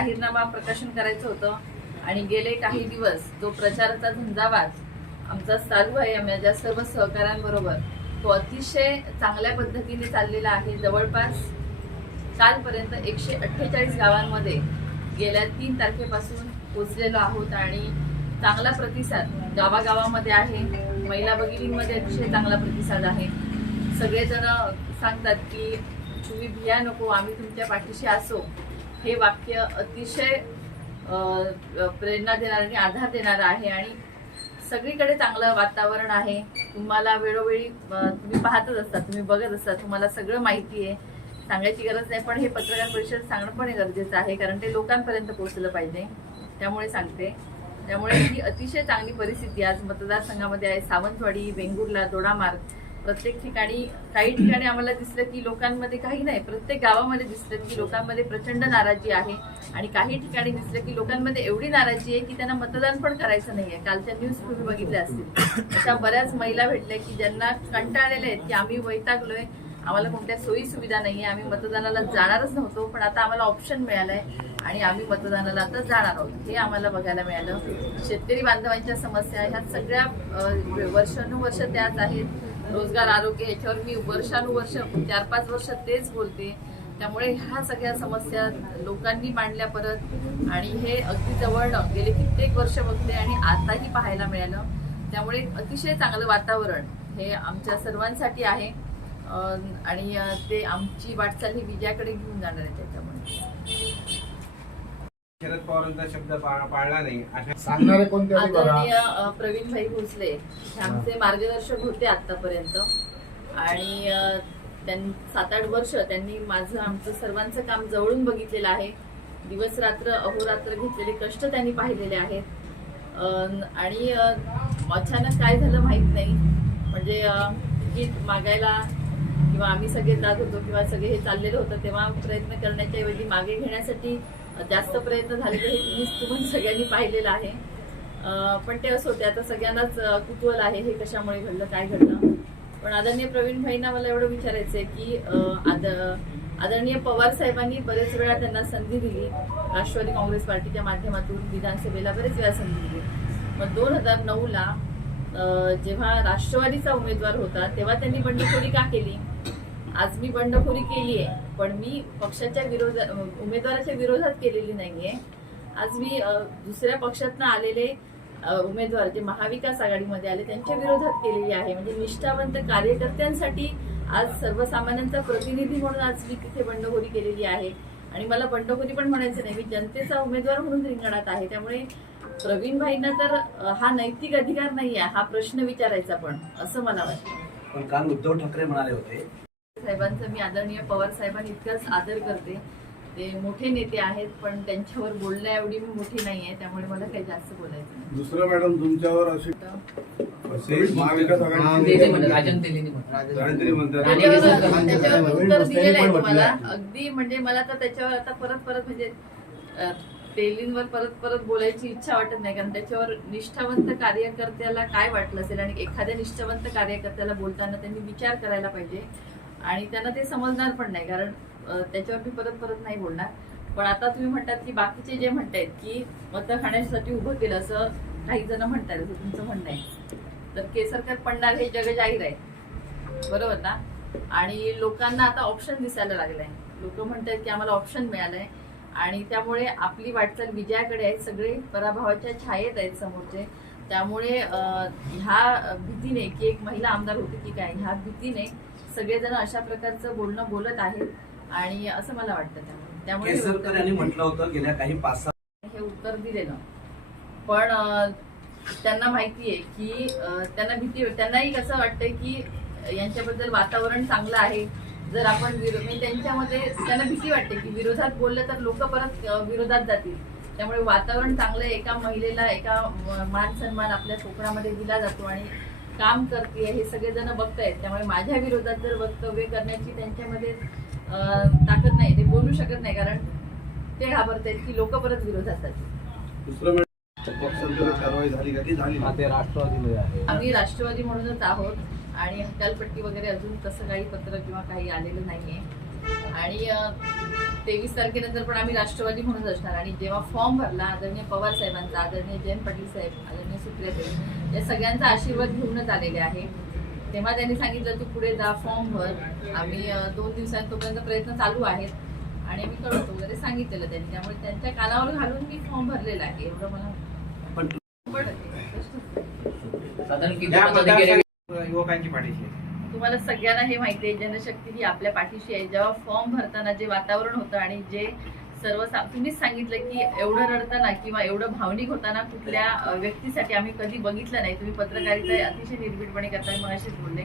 जाहीरनामा प्रकाशन करायचं होतं. आणि गेले काही दिवस जो प्रचाराचा झंझावात आमचा चालू आहे माझ्या सर्व सहकाऱ्यांबरोबर तो अतिशय चांगल्या पद्धतीने चाललेला आहे. जवळपास कालपर्यंत एकशे अठ्ठेचाळीस गावांमध्ये गेल्या तीन तारखेपासून पोचलेलो आहोत आणि चांगला प्रतिसाद गावागावामध्ये आहे. महिला भगिनींमध्ये अतिशय चांगला प्रतिसाद आहे. सगळेजण सांगतात की तुम्ही भिया नको आम्ही तुमच्या पाठीशी असो. हे वाक्य अतिशय प्रेरणा देणारं आणि आधार देणारं आहे आणि सगळीकडे चांगलं वातावरण आहे. तुम्हाला वेळोवेळी तुम्ही पाहतच असता तुम्ही बघत असता तुम्हाला सगळं माहिती आहे. सांगायची गरज नाही पण हे पत्रकार परिषद सांगणं पण गरजेचं आहे कारण ते लोकांपर्यंत पोहोचलं पाहिजे. त्यामुळे सांगते. त्यामुळे ही अतिशय चांगली परिस्थिती आज मतदारसंघामध्ये आहे सावंतवाडी वेंगुर्ला दोडामार्ग. प्रत्येक ठिकाणी काही ठिकाणी आम्हाला दिसलं की लोकांमध्ये काही नाही प्रत्येक गावामध्ये दिसलं की लोकांमध्ये प्रचंड नाराजी आहे. आणि काही ठिकाणी दिसलं की लोकांमध्ये एवढी नाराजी आहे की त्यांना मतदान पण करायचं नाही आहे कालच्या न्यूज तुम्ही बघितल्या असतील. अशा बऱ्याच महिला भेटल्या की ज्यांना कंटाळलेल्या आहेत की आम्ही वैतागलोय आम्हाला कोणत्या सोयी सुविधा आहे आम्ही मतदानाला जाणारच नव्हतो पण आता आम्हाला ऑप्शन मिळालंय आणि आम्ही मतदानाला आता जाणार आहोत. हे आम्हाला बघायला मिळालं. शेतकरी बांधवांच्या समस्या ह्या सगळ्या वर्षानुवर्ष त्याच आहेत. रोजगार आरोग्य याच्यावर मी वर्षानुवर्ष चार पाच वर्ष तेच बोलते. त्यामुळे ह्या सगळ्या समस्या लोकांनी मांडल्या परत आणि हे अगदी जवळ गेले कित्येक वर्ष बघते आणि आताही पाहायला मिळालं. त्यामुळे अतिशय चांगलं वातावरण हे आमच्या सर्वांसाठी आहे. आणि ते आमची वाटचाल ही विजयाकडे घेऊन जाणार आहे त्याच्यामुळे. शरद पवारांचा शब्द पाळला नाही. सांगणारे कोणते आदरणीय प्रवीण भाई भोसले आमचे मार्गदर्शक होते आतापर्यंत आणि सात आठ वर्ष त्यांनी माझं आमचं सर्वांचं काम जवळून बघितलेलं आहे. दिवस रात्र अहोरात्र घेतलेले कष्ट त्यांनी पाहिलेले आहेत. आणि अचानक काय झालं माहीत नाही. म्हणजे तिकीट मागायला किंवा आम्ही सगळे जात होतो किंवा सगळे हे चाललेलं होतं तेव्हा प्रयत्न करण्याच्या ऐवजी मागे घेण्यासाठी जास्त प्रयत्न झालेले हे तुम्ही तुम्ही सगळ्यांनी पाहिलेलं आहे. पण ते असं होते आता सगळ्यांनाच कुतूहल आहे हे कशामुळे घडलं काय घडलं. पण आदरणीय प्रवीण भाईंना मला एवढं विचारायचं आहे की आद आदरणीय पवार साहेबांनी बरेच वेळा त्यांना संधी दिली. राष्ट्रवादी काँग्रेस पार्टीच्या माध्यमातून विधानसभेला बरेच वेळा संधी दिली. मग दोन हजार नऊला जेव्हा राष्ट्रवादीचा उमेदवार होता तेव्हा त्यांनी बंडखोरी का केली? आज मी बंडखोरी केली आहे पण मी पक्षाच्या विरोधात उमेदवाराच्या विरोधात केलेली नाहीये. आज मी दुसऱ्या पक्षातनं आलेले उमेदवार जे महाविकास आघाडीमध्ये आले त्यांच्या विरोधात केलेली आहे. म्हणजे निष्ठावंत कार्यकर्त्यांसाठी आज सर्वसामान्यांचा प्रतिनिधी म्हणून आज मी तिथे बंडखोरी केलेली आहे. आणि मला बंडखोरी पण म्हणायचं नाही मी जनतेचा उमेदवार म्हणून रिंगणात आहे. त्यामुळे प्रवीण भाईंना तर हा नैतिक अधिकार नाही आहे हा प्रश्न विचारायचा पण असं मला वाटतं. पण काल उद्धव ठाकरे म्हणाले होते साहेबांचं मी आदरणीय पवार साहेबांनी इतकंच आदर करते. ते मोठे नेते आहेत पण त्यांच्यावर बोलण्या एवढी मी मोठी नाही आहे त्यामुळे मला काही जास्त बोलायचं नाही. दुसरं मॅडम तुमच्यावर अशी असे त्याच्यावर उत्तर दिलेलं आहे तुम्हाला. अगदी म्हणजे मला तर त्याच्यावर आता परत परत म्हणजे तेलींवर परत परत बोलायची इच्छा वाटत नाही कारण त्याच्यावर निष्ठावंत कार्यकर्त्याला काय वाटलं असेल आणि एखाद्या निष्ठावंत कार्यकर्त्याला बोलताना त्यांनी विचार करायला पाहिजे. आणि त्यांना ते समजणार पण नाही कारण त्याच्यावर मी परत परत नाही बोलणार. पण आता तुम्ही म्हणतात की बाकीचे जे म्हणतायत की मतं खाण्यासाठी उभं केलं असं काही जण म्हणतात असं तुमचं म्हणणं आहे. तर केसरकर पंडार हे जग जाहीर आहे. बरोबर ना? आणि लोकांना आता ऑप्शन दिसायला लागलंय. लोक म्हणतात की आम्हाला ऑप्शन मिळालंय. आणि त्यामुळे आपली वाटचाल विजयाकडे आहे. सगळे पराभवाच्या छायेत आहेत समोरचे. त्यामुळे ह्या भीतीने की एक महिला आमदार होती की काय ह्या भीतीने सगळेजण अशा प्रकारचं बोलणं बोलत आहेत आणि असं मला वाटतं त्यामुळे. त्यामुळे हे केसरकर उत्तर- म्हटलं होतं गेल्या काही पाच सहा हे उत्तर दिलेलं पण अं, त्यांना माहितीये की अं, त्यांना भीती त्यांनाही कसं वाटतंय की यांच्याबद्दल वातावरण चांगलं आहे. जर आपण विरो- म्हणजे त्यांच्यामध्ये त्यांना भीती वाटते की विरोधात बोललं तर लोक परत अं, विरोधात जातील. त्यामुळे वातावरण चांगलं आहे. एका महिलेला एका मान सन्मान आपल्या कोकणामध्ये दिला जातो आणि काम करते हे सगळेजण बघतायत. त्यामुळे माझ्या विरोधात जर वक्तव्य करण्याची त्यांच्यामध्ये ताकद नाही ते बोलू शकत नाही कारण ते घाबरतायत की लोक परत विरोधात जातील हा, आहे. आम्ही राष्ट्रवादी म्हणूनच आहोत आणि हकालपट्टी वगैरे अजून तसं काही पत्र किंवा काही आलेलं नाहीये. आणि तेवीस तारखेनंतर पण आम्ही राष्ट्रवादी म्हणून असणार. आणि जेव्हा फॉर्म भरला आदरणीय पवार साहेबांचा आदरणीय जयंत पाटील साहेब आदरणीय सुप्रिया साहेब या सगळ्यांचा आशीर्वाद घेऊनच आलेले आहे. तेव्हा त्यांनी सांगितलं तू पुढे जा फॉर्म भर. आम्ही दोन दिवसांत तोपर्यंत प्रयत्न चालू आहेत. आणि आम्ही कळवतो वगैरे सांगितलेलं त्यांनी. त्यामुळे त्यांच्या कानावर घालून मी फॉर्म भरलेला आहे. एवढं मला. तुम्हाला सगळ्यांना हे माहिती आहे. जनशक्ती ही आपल्या पाठीशी आहे. जेव्हा फॉर्म भरताना जे वातावरण होतं आणि जे सर्व तुम्हीच सांगितलं की एवढं रडताना किंवा एवढं भावनिक होताना कुठल्या व्यक्तीसाठी आम्ही कधी बघितलं नाही. तुम्ही पत्रकारिता अतिशय निर्भीडपणे करताय मग अशीच बोलले.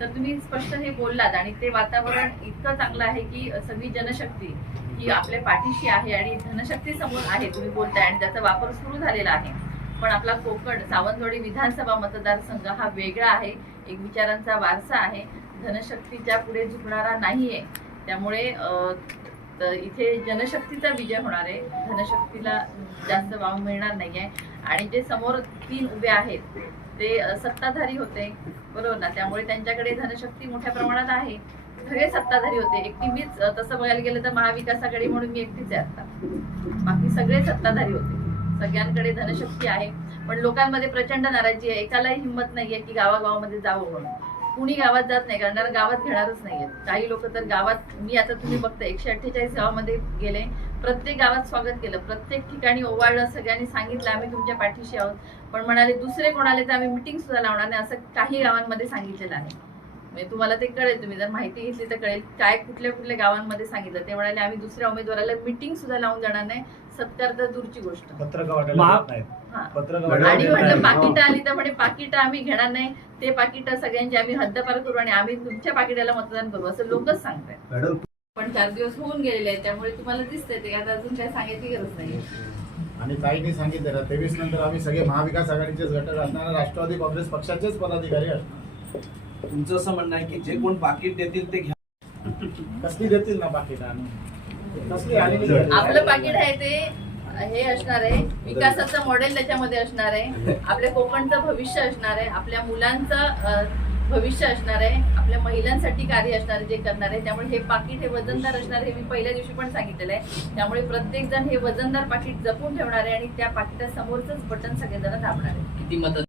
तर तुम्ही स्पष्ट हे बोललात आणि ते वातावरण इतकं चांगलं आहे की सगळी जनशक्ती ही आपल्या पाठीशी आहे आणि धनशक्ती समोर आहे तुम्ही बोलताय आणि त्याचा वापर सुरू झालेला आहे. पण आपला कोकण सावंतवाडी विधानसभा मतदारसंघ हा वेगळा आहे एक विचारांचा वारसा आहे. धनशक्तीच्या पुढे झुकणारा नाहीये. त्यामुळे तर इथे जनशक्तीचा विजय होणार आहे. धनशक्तीला जास्त वाव मिळणार नाहीये. आणि जे समोर तीन उभे आहेत ते सत्ताधारी होते. बरोबर ना? त्यामुळे त्यांच्याकडे धनशक्ती मोठ्या प्रमाणात आहे. सगळे सत्ताधारी होते. एकटी मीच तसं बघायला गेलं तर महाविकास आघाडी म्हणून मी एकटीच आहे आता. बाकी सगळे सत्ताधारी होते. सगळ्यांकडे धनशक्ती आहे. पण लोकांमध्ये प्रचंड नाराजी आहे. एकालाही हिंमत नाहीये की गावागावामध्ये जावं म्हणून. कुणी गावात जात नाही कारण गावात घेणारच नाहीयेत. काही लोक तर गावात मी आता तुम्ही बघता एकशे अठ्ठेचाळीस गावामध्ये गेले. प्रत्येक गावात स्वागत केलं. प्रत्येक ठिकाणी ओवाळलं सगळ्यांनी सांगितलं आम्ही तुमच्या पाठीशी आहोत. पण म्हणाले दुसरे कोणाले तर आम्ही मिटिंग सुद्धा लावणार नाही असं काही गावांमध्ये सांगितलेलं आहे म्हणजे तुम्हाला ते कळेल तुम्ही जर माहिती घेतली तर कळेल काय कुठल्या कुठल्या गावांमध्ये सांगितलं. ते म्हणाले आम्ही दुसऱ्या उमेदवाराला मिटिंग सुद्धा लावून जाणार नाही. सत्कार तर दूरची गोष्ट. पत्रका वाटायला जात नाहीत. हा. पत्रका आणि म्हटलं. पाकिटं आली तर म्हणे पाकिटं आम्ही घेणार नाही. ते पाकिटं सगळ्यांची आम्ही हद्दपार करू आणि आम्ही तुमच्या पाकिटाला मतदान करू. असं लोकच सांगतायत. पण चार दिवस होऊन गेलेले आहेत त्यामुळे तुम्हाला दिसतंय ते. आता अजून काय सांगायची गरज नाही. आणि ताईंनी सांगितलं. ना तेवीस नंतर आम्ही सगळे महाविकास आघाडीचेच घटक असणार. राष्ट्रवादी काँग्रेस पक्षाचेच पदाधिकारी असणार. तुमचं असं म्हणणं आहे की जे कोण पाकिट देतील ते घ्या. कसली देतील ना पाकिट कसली आलेली आपलं पाकिट आहे ते हे असणार आहे. विकासाचं मॉडेल त्याच्यामध्ये असणार आहे. आपल्या कोकणचं भविष्य असणार आहे. आपल्या मुलांचं भविष्य असणार आहे. आपल्या महिलांसाठी कार्य असणार आहे जे करणार आहे. त्यामुळे हे पाकिट हे वजनदार असणार आहे. हे मी पहिल्या दिवशी पण सांगितलेलं आहे. त्यामुळे प्रत्येक जण हे वजनदार पाकिट जपून ठेवणार आहे आणि त्या पाकिटासमोरच बटन सगळेजण दाबणार आहे. किती मत